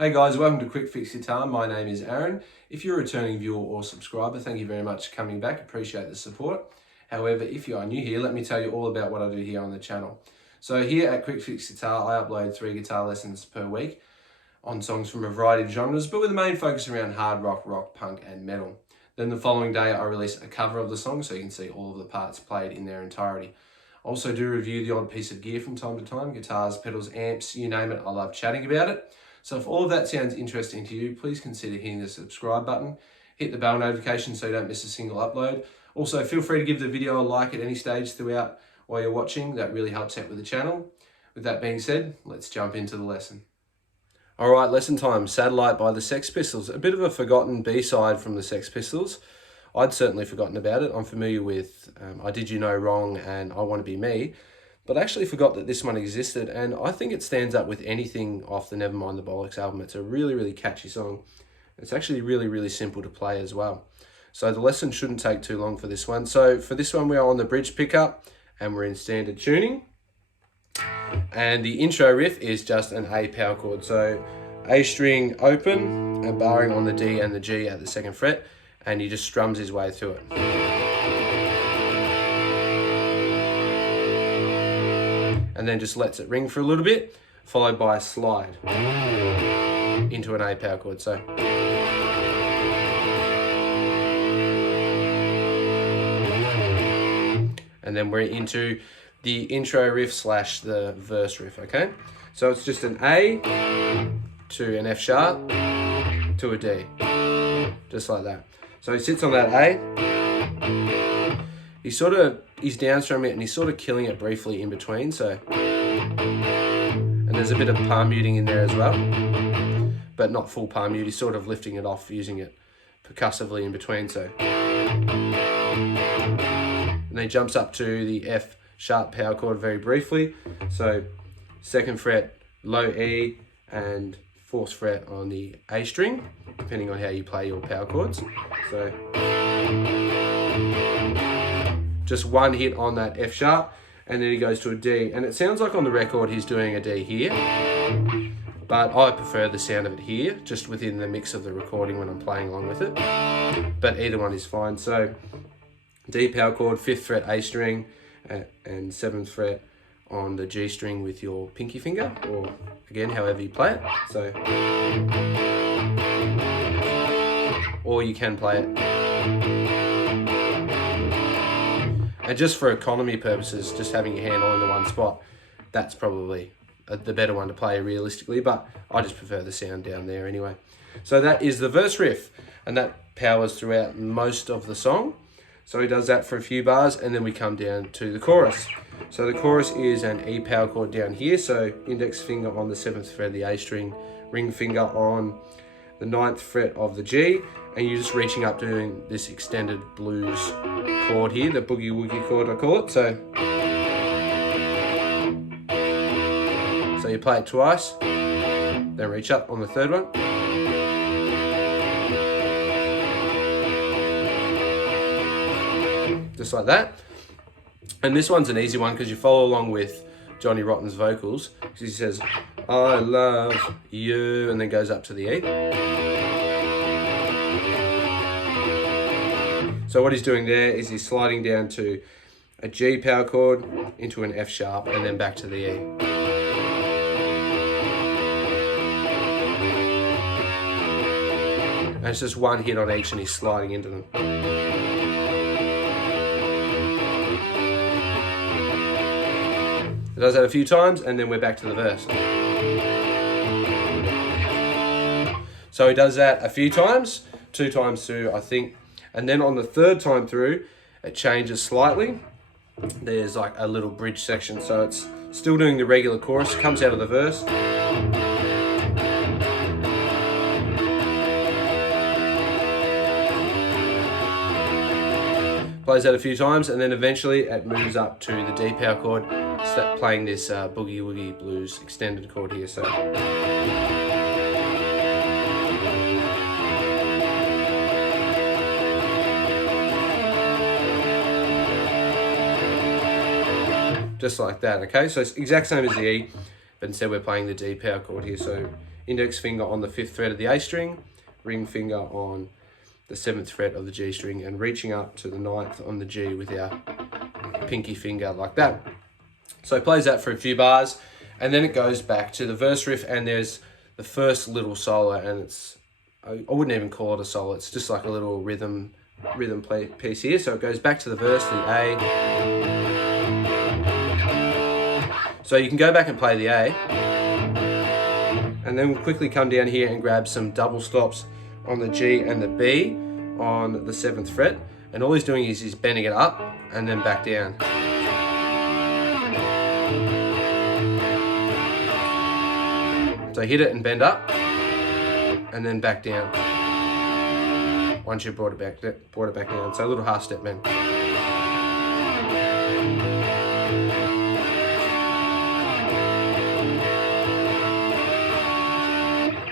Hey guys, welcome to Quickfix Guitar. My name is Aaron. If you're a returning viewer or subscriber, thank you very much for coming back. Appreciate the support. However, if you are new here, let me tell you all about what I do here on the channel. So here at Quickfix Guitar, I upload 3 guitar lessons per week on songs from a variety of genres, but with the main focus around hard rock, rock, punk and metal. Then the following day I release a cover of the song so you can see all of the parts played in their entirety. I also do review the odd piece of gear from time to time, guitars, pedals, amps, you name it, I love chatting about it. So if all of that sounds interesting to you, please consider hitting the subscribe button, hit the bell notification so you don't miss a single upload. Also, feel free to give the video a like at any stage throughout while you're watching. That really helps out with the channel. With that being said, let's jump into the lesson. All right, lesson time, Satellite by the Sex Pistols. A bit of a forgotten B-side from the Sex Pistols. I'd certainly forgotten about it. I'm familiar with I Did You Know Wrong and I Want to Be Me, but I actually forgot that this one existed, and I think it stands up with anything off the Nevermind the Bollocks album. It's a really, really catchy song. It's actually really, really simple to play as well. So the lesson shouldn't take too long for this one. So for this one, we are on the bridge pickup and we're in standard tuning. And the intro riff is just an A power chord. So A string open and barring on the D and the G at the 2nd fret, and he just strums his way through it. And then just lets it ring for a little bit, followed by a slide into an A power chord. So and then we're into the intro riff slash the verse riff, okay? So it's just an A to an F sharp to a D, just like that. So he sits on that A, he's down strumming it and he's sort of killing it briefly in between, so, and there's a bit of palm muting in there as well, but not full palm mute, he's sort of lifting it off, using it percussively in between, so. And then he jumps up to the F sharp power chord very briefly, so 2nd fret, low E, and 4th fret on the A string, depending on how you play your power chords. So just one hit on that F sharp, and then he goes to a D. And it sounds like on the record he's doing a D here, but I prefer the sound of it here, just within the mix of the recording when I'm playing along with it. But either one is fine. So D power chord, 5th fret A string, and 7th fret on the G string with your pinky finger, or again, however you play it. So, or you can play it. And just for economy purposes, just having your hand all in the one spot, that's probably the better one to play realistically, but I just prefer the sound down there anyway. So that is the verse riff, and that powers throughout most of the song. So he does that for a few bars, and then we come down to the chorus. So the chorus is an E power chord down here, so index finger on the 7th fret of the A string, ring finger on the 9th fret of the G, and you're just reaching up doing this extended blues chord here, the boogie woogie chord I call it. So you play it twice, then reach up on the 3rd one. Just like that. And this one's an easy one because you follow along with Johnny Rotten's vocals, because he says, I love you, and then goes up to the E. So what he's doing there is he's sliding down to a G power chord, into an F sharp, and then back to the E. And it's just one hit on each and he's sliding into them. He does that a few times, and then we're back to the verse. So he does that a few times, 2 times through, I think, and then on the 3rd time through, it changes slightly. There's like a little bridge section, so it's still doing the regular chorus, comes out of the verse. Plays that a few times, and then eventually it moves up to the D power chord, start playing this boogie woogie blues extended chord here. So just like that, okay? So it's exact same as the E, but instead we're playing the D power chord here. So index finger on the 5th fret of the A string, ring finger on the 7th fret of the G string, and reaching up to the 9th on the G with our pinky finger like that. So it plays that for a few bars, and then it goes back to the verse riff, and there's the first little solo, and it's, I wouldn't even call it a solo, it's just like a little rhythm piece here. So it goes back to the verse, the A. So you can go back and play the A, and then we'll quickly come down here and grab some double stops on the G and the B on the 7th fret, and all he's doing is he's bending it up and then back down. So hit it and bend up, and then back down. Once you've brought it back down. So a little half step bend.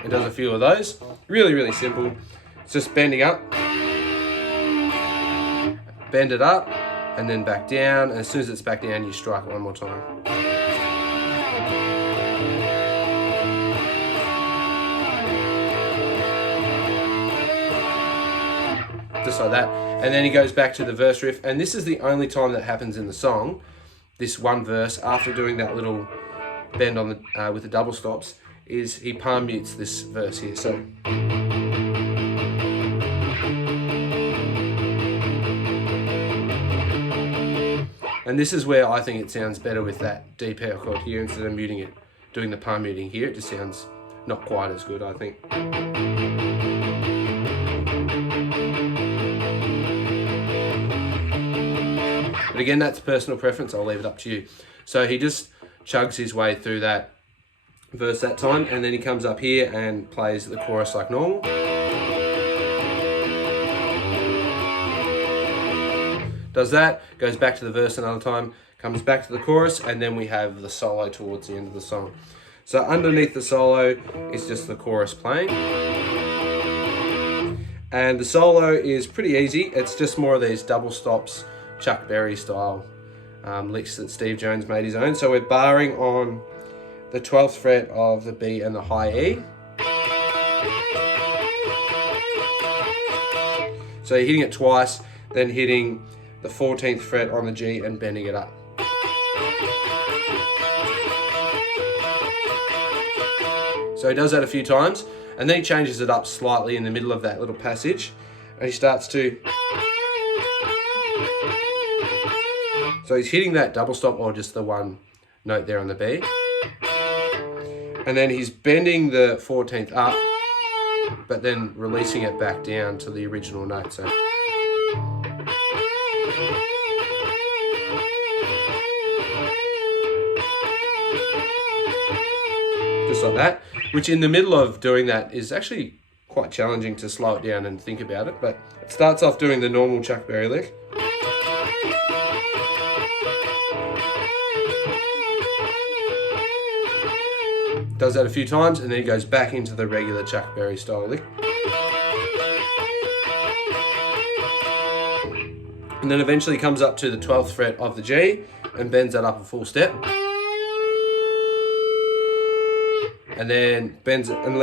It does a few of those. Really, really simple. It's just bending up, bend it up, and then back down. And as soon as it's back down, you strike it one more time. Just like that. And then he goes back to the verse riff. And this is the only time that happens in the song, this one verse, after doing that little bend on the with the double stops, is he palm mutes this verse here. So and this is where I think it sounds better with that D power chord here instead of muting it, doing the palm muting here. It just sounds not quite as good, I think. But again, that's personal preference. I'll leave it up to you. So he just chugs his way through that verse that time, and then he comes up here and plays the chorus like normal. Does that, goes back to the verse another time, comes back to the chorus, and then we have the solo towards the end of the song. So underneath the solo is just the chorus playing. And the solo is pretty easy. It's just more of these double stops, Chuck Berry style licks that Steve Jones made his own. So we're barring on the 12th fret of the B and the high E. So you're hitting it twice, then hitting the 14th fret on the G and bending it up. So he does that a few times, and then he changes it up slightly in the middle of that little passage, and he starts to... So he's hitting that double stop or just the one note there on the B. And then he's bending the 14th up, but then releasing it back down to the original note. So just like that, which in the middle of doing that is actually quite challenging to slow it down and think about it, but it starts off doing the normal Chuck Berry lick. Does that a few times, and then he goes back into the regular Chuck Berry style lick. And then eventually comes up to the 12th fret of the G and bends that up a full step. And then bends it and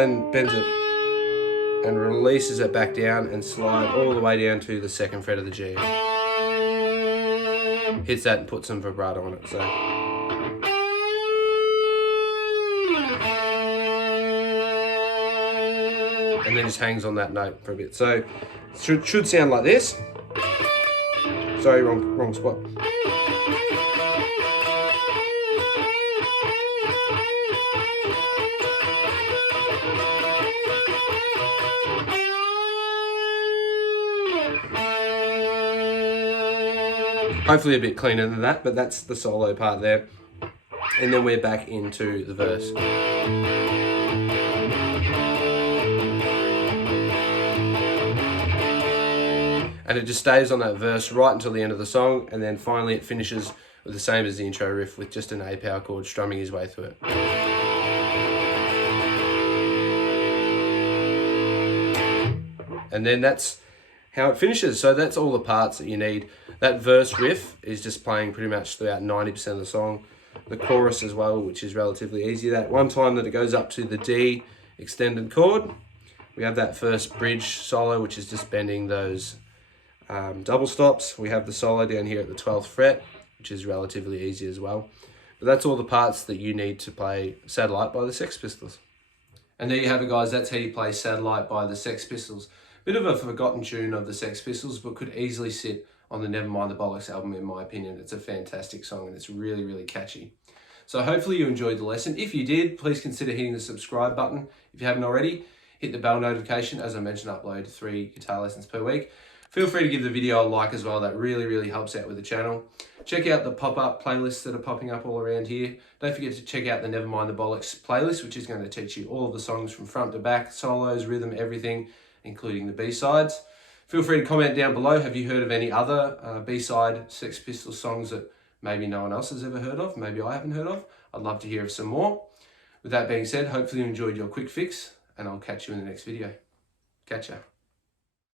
releases it back down and slide all the way down to the 2nd fret of the G. Hits that and puts some vibrato on it. So. And then just hangs on that note for a bit. So it should sound like this. Sorry, wrong spot. Hopefully a bit cleaner than that, but that's the solo part there. And then we're back into the verse. And it just stays on that verse right until the end of the song, and then finally it finishes with the same as the intro riff, with just an A power chord strumming his way through it. And then that's how it finishes. So that's all the parts that you need. That verse riff is just playing pretty much throughout 90% of the song. The chorus as well, which is relatively easy. That one time that it goes up to the D extended chord. We have that first bridge solo, which is just bending those double stops. We have the solo down here at the 12th fret, which is relatively easy as well. But that's all the parts that you need to play Satellite by the Sex Pistols. And there you have it, guys. That's how you play Satellite by the Sex Pistols. Bit of a forgotten tune of the Sex Pistols, but could easily sit on the Nevermind the Bollocks album, in my opinion. It's a fantastic song and it's really, really catchy. So hopefully you enjoyed the lesson. If you did, please consider hitting the subscribe button. If you haven't already, hit the bell notification. As I mentioned, I upload 3 guitar lessons per week. Feel free to give the video a like as well. That really, really helps out with the channel. Check out the pop-up playlists that are popping up all around here. Don't forget to check out the Nevermind the Bollocks playlist, which is going to teach you all of the songs from front to back, solos, rhythm, everything, including the B-sides. Feel free to comment down below. Have you heard of any other B-side Sex Pistols songs that maybe no one else has ever heard of? Maybe I haven't heard of. I'd love to hear of some more. With that being said, hopefully you enjoyed your quick fix, and I'll catch you in the next video. Catch ya.